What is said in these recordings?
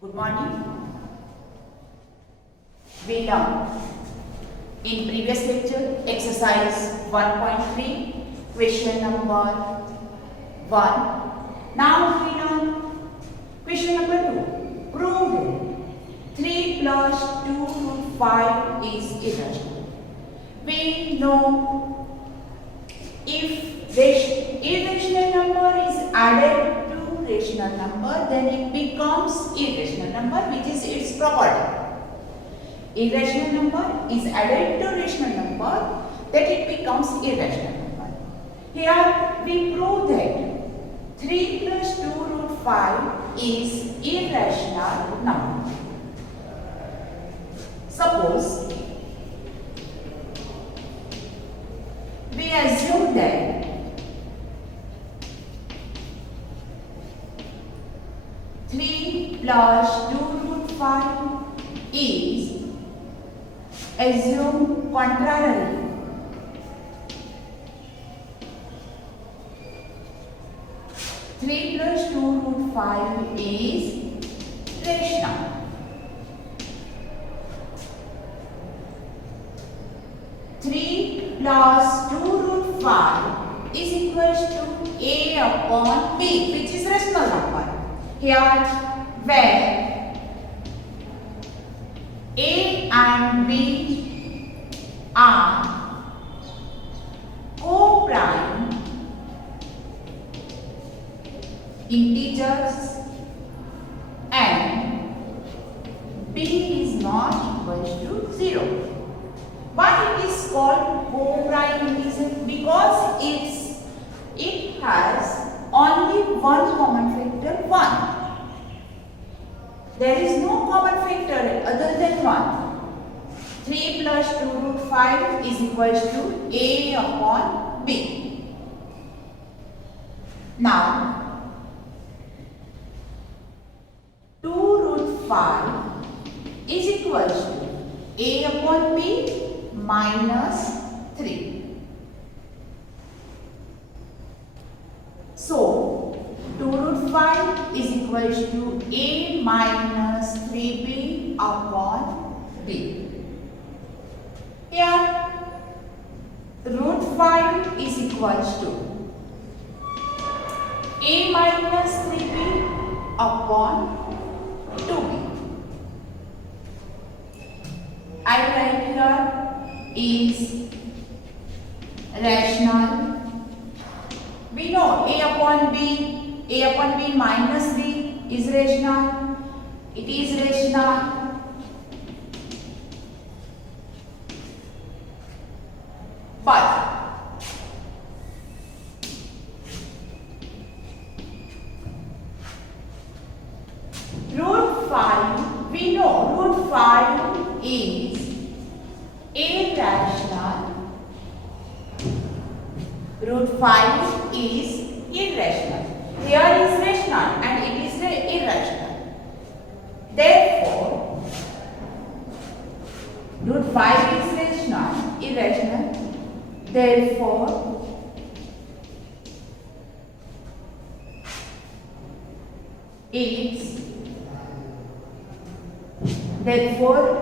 Good morning. We learned in previous lecture exercise 1.3 question number 1. Now we learn question number 2. Prove that 3 plus 2 root 5 is irrational. We know if irrational number is added to rational number, then it becomes irrational number, which is its property. Irrational number is added to rational number, that it becomes irrational number. Here we prove that 3 plus 2 root 5 is irrational number. Suppose we assume that 3 plus 2 root 5 is assume contrary. Three plus 2 root 5 is rational. Three plus 2 root 5 is equals to a upon b, which is rational number. Here, where a and b are co-prime integers and b is not equals to 0. Why it is called co-prime integer? Because it has only one common factor, 1. There is no common factor other than 1. 3 plus 2 root 5 is equals to a upon b. Now, 2 root 5 is equals to a upon b minus 3. So, 2 root 5 is equals to a minus 3b upon b. Here, root 5 is equals to a minus 3b upon 2b. I write here is rational. We know a upon b minus b is rational. It is rational. But root 5, we know root 5 is irrational. Root 5 is irrational. Here is rational and it is irrational. Therefore, root 5 is irrational. Therefore,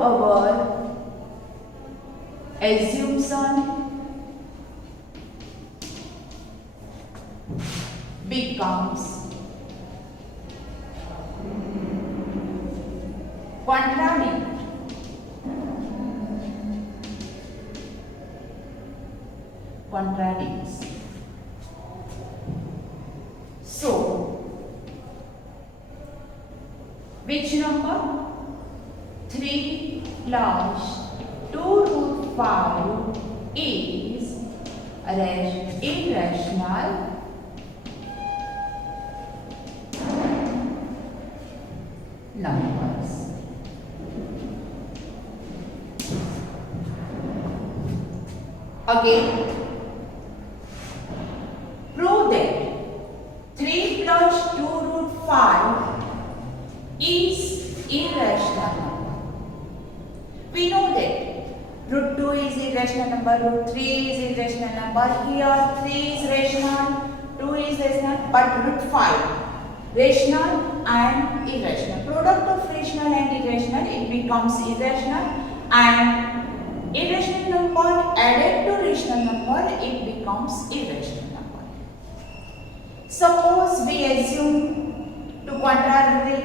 our assumption becomes contradicts. So, which number? 3 plus 2 root 5 is irrational numbers. Again, prove that 3 plus 2 root 5 is irrational number. We know that root 2 is irrational number, root 3 is irrational number. Here 3 is rational, 2 is rational, but root 5 rational and irrational. Product of rational and irrational, it becomes irrational, and irrational number added to rational number, it becomes irrational number. Suppose we assume to contrary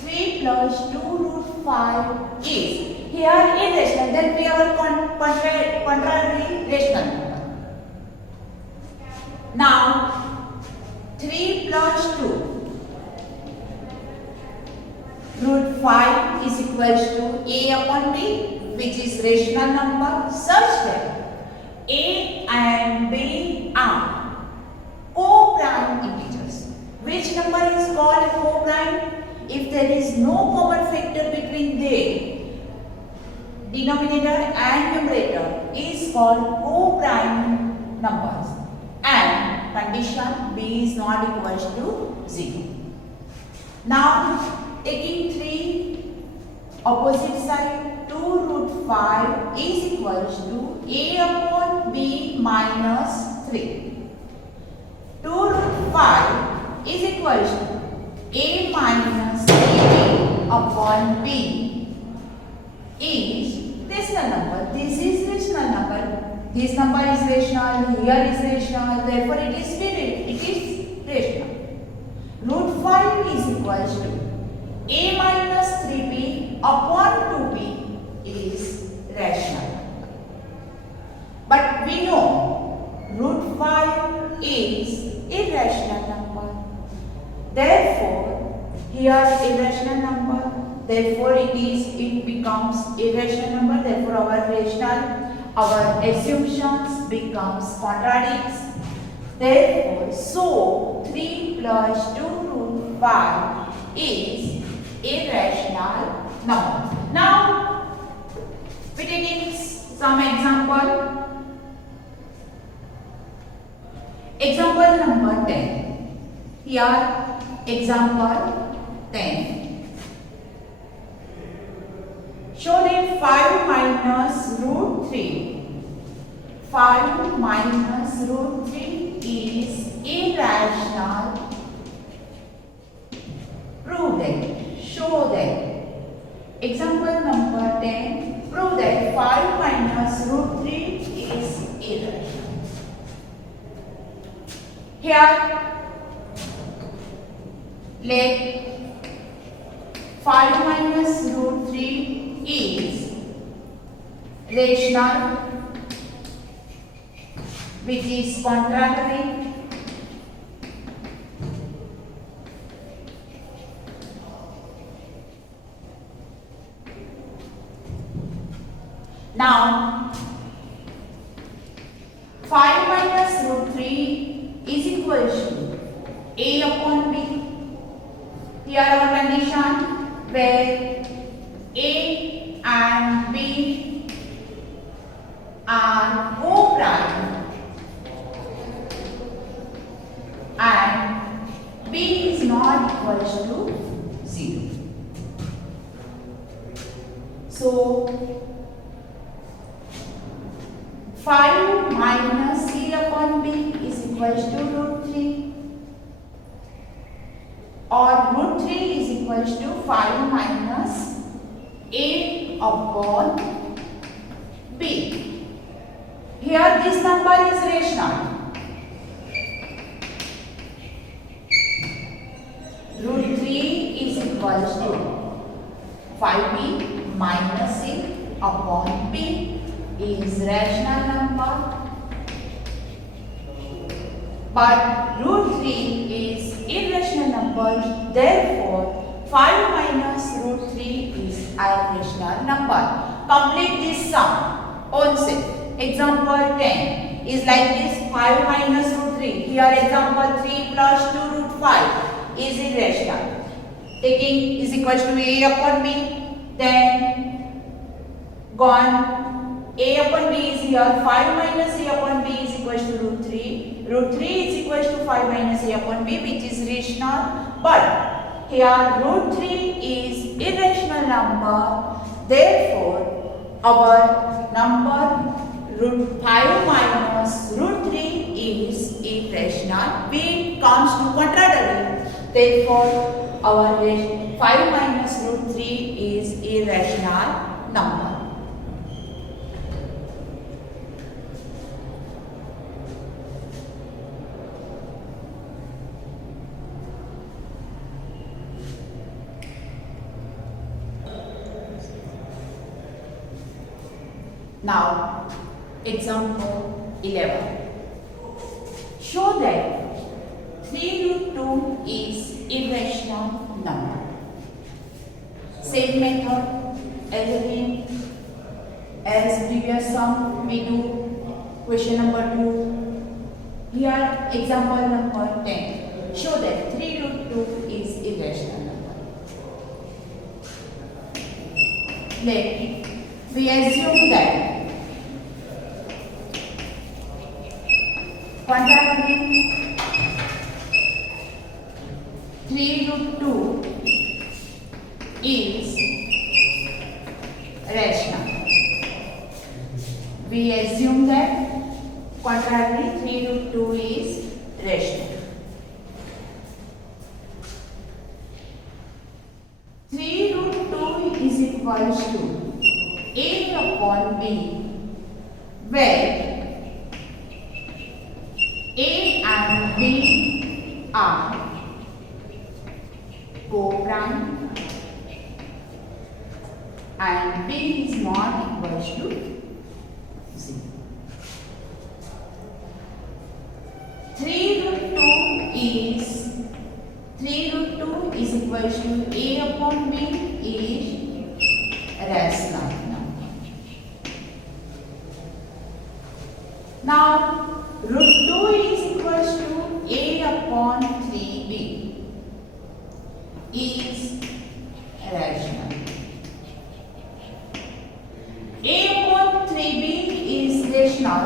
3 plus 2 root 5 is here irrational, then we have contrary rational number. Now 3 plus 2 root 5 is equals to a upon b, which is rational number, such that a and b are co-prime integers. Which number is called co-prime? If there is no common factor between their denominator and numerator, is called co-prime numbers, and condition b is not equals to 0. Now taking 3 opposite side, 2 root 5 is equals to a upon b minus 3. 2 root 5 is equals to a minus b upon b is rational number. This is rational number. This number is rational, here is rational, therefore it is rational. Root 5 is equals to a minus 3b upon 2b is rational. But we know root 5 is irrational number. Therefore, here irrational number. Therefore, it becomes irrational number. Therefore, our assumptions becomes contradicts. Therefore, so 3 plus 2 root 5 is irrational number. Now, we taking some example. Example number 10. Here, example 10. Show that 5 minus root 3. 5 minus root 3 is irrational. Prove that. Show that. Example number 10. Prove that 5 minus root 3 is irrational. Here, let 5 minus root 3 is rational, which is contrary. Now, 5 minus root 3 is equal to a upon b. Here our condition where a and b are co-prime and b is not equal to 0. So 5 minus a upon b is equal to root 3, or root 3 is equal to 5 minus a upon b. Here this number is rational. Root 3 is equal to 5b minus a upon b is rational number. But root 3 is irrational number, therefore 5 minus root 3 is irrational number. Complete this sum on set. Example 10 is like this: 5 minus root 3. Here example 3 plus 2 root 5 is irrational. Taking is equal to a upon b, then gone. A upon b is here, 5 minus a upon b is equal to root 3. Root 3 is equal to 5 minus a upon b, which is rational. But here root 3 is irrational number. Therefore, our number root 5 minus root 3 is irrational. When it comes to contrary, Therefore, our 5 minus root 3 is irrational number. Now, example 11. Show that 3 root 2 is irrational number. Same method as previous sum we do question number 2. Here example number 10. Show that 3 root 2 is irrational number. Let we assume that quadratic 3 root 2 is rational. We assume that quadratic 3 root 2 is rational. 3 root 2 is equals to A upon B, where A and B are co-prime and B is not equals to 0. 3 root 2 is equals to A upon B is rational. Now, root 2 is equals to A upon 3B is rational. A upon 3B is rational.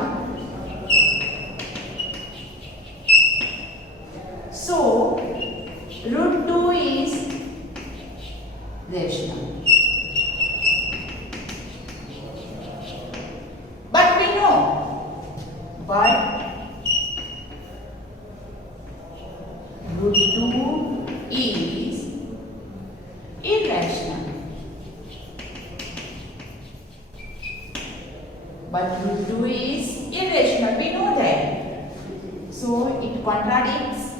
So, root 2 is rational. But we know root 2 is irrational. But root 2 is irrational. We know that. So it contradicts.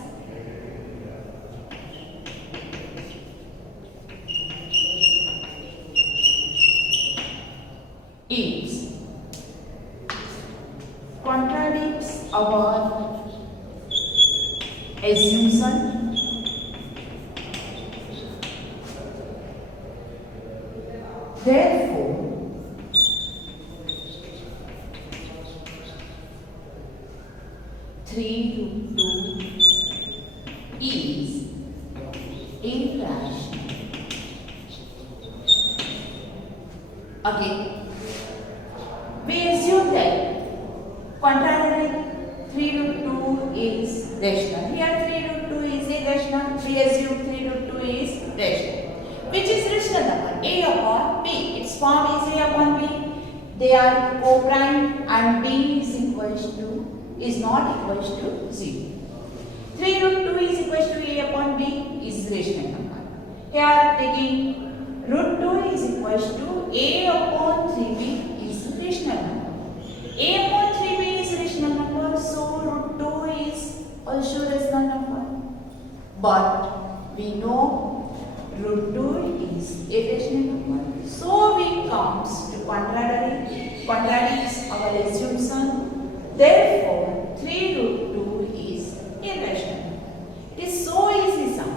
It contradicts our assumption. Therefore, 3 root 2 is irrational. Again, we assume that quadratic 3 root 2 is rational. Here 3 root 2 is irrational. We assume 3 root 2 is rational. Which is rational number? A upon B. Its form is A upon B. They are co-prime and B is not equals to 0. 3 root 2 is equals to A upon B is rational number. Here taking root 2 is equals to A upon 3B is rational number. A upon 3B is rational number, so root 2 is also rational number. But we know root 2 is irrational number. So we comes to contradicts our assumption. Therefore, 3 root 2 is irrational. It is so easy sum.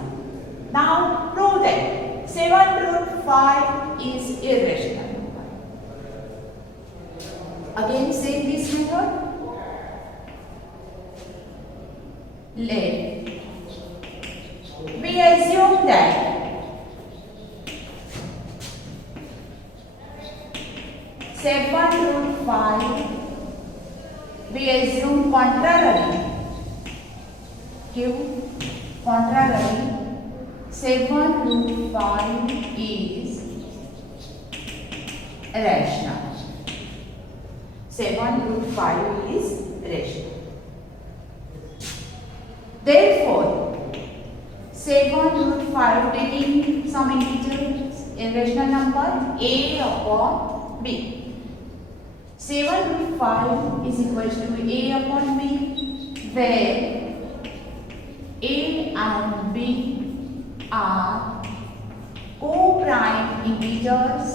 Now prove that 7 root 5 is irrational. Again same this method. Let we assume that 7 root 5, we assume contrarily. Contrarily, 7 root 5 is rational. 7 root 5 is rational. Therefore, 7 root 5 taking some integer irrational number a upon b. 7 root 5 is equal to a upon b, where a and b are co-prime integers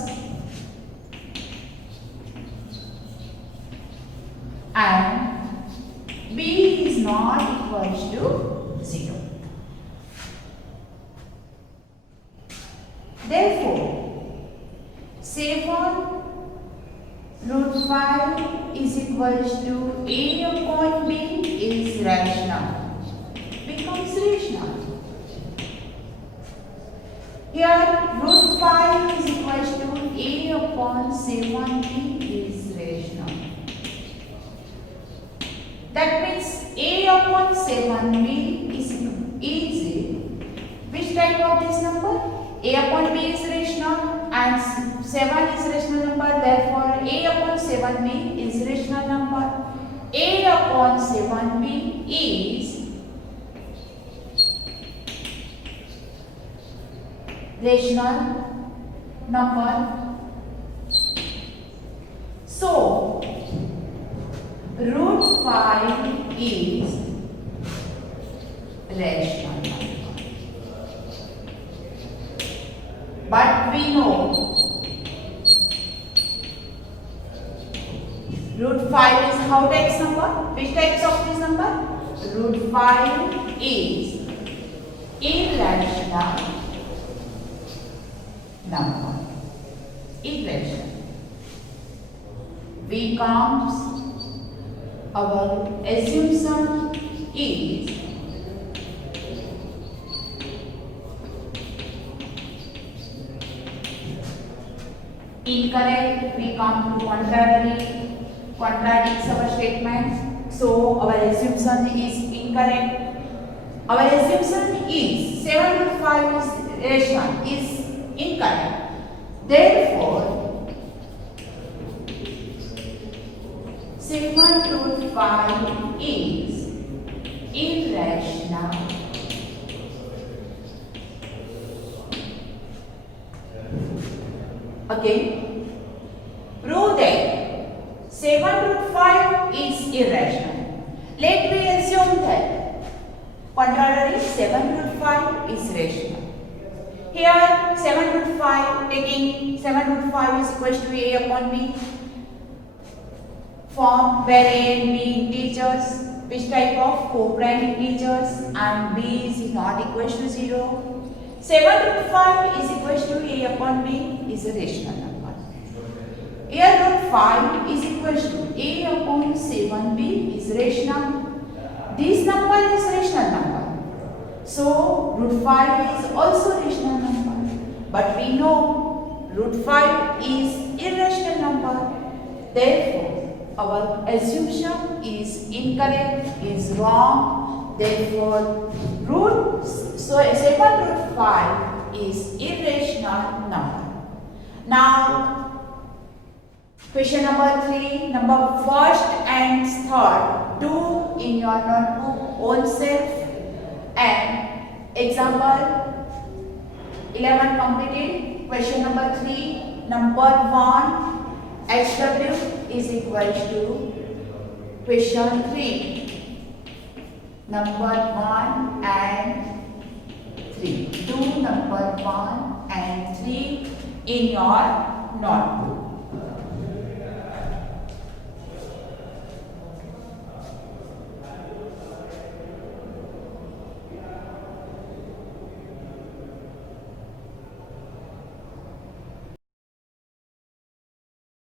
and b is not equal to 0. Therefore, 7 root 5 is equal to a upon b is rational, becomes rational. Here root 5 is equal to a upon 7b is rational. That means a upon 7b is which type of this number? A upon b is rational and 7 is rational number, therefore a upon 7b is rational number. A upon 7b is rational number. So root 5 is rational number. But we know root 5 is how types number? Which types of this number? Root 5 is irrational number. Irrational. We count our assumption is incorrect. We come to contradicts our statement. So our assumption is incorrect. Our assumption is 7 root 5 is rational is incorrect. Therefore 7 root 5 is irrational. Again, prove that 7 root 5 is irrational. Let me assume that contrary 7 root 5 is rational. Here 7 root 5 taking 7 root 5 is equal to a upon b form where a and b integers, which type of co-prime integers, and b is not equal to 0. 7 root 5 is equal to a upon b is a rational number. Here root 5 is equal to a upon 7b is rational. This number is rational number. So root 5 is also rational number. But we know root 5 is irrational number. Therefore, our assumption is incorrect, is wrong. Therefore, 7 root 5 is irrational number. Now, question number 3, number first and third, do in your notebook own self. And example 11 completed. Question number 3, number 1, HW is equal to question 3. Number 1 and 3. Do number 1 and 3 in your notebook.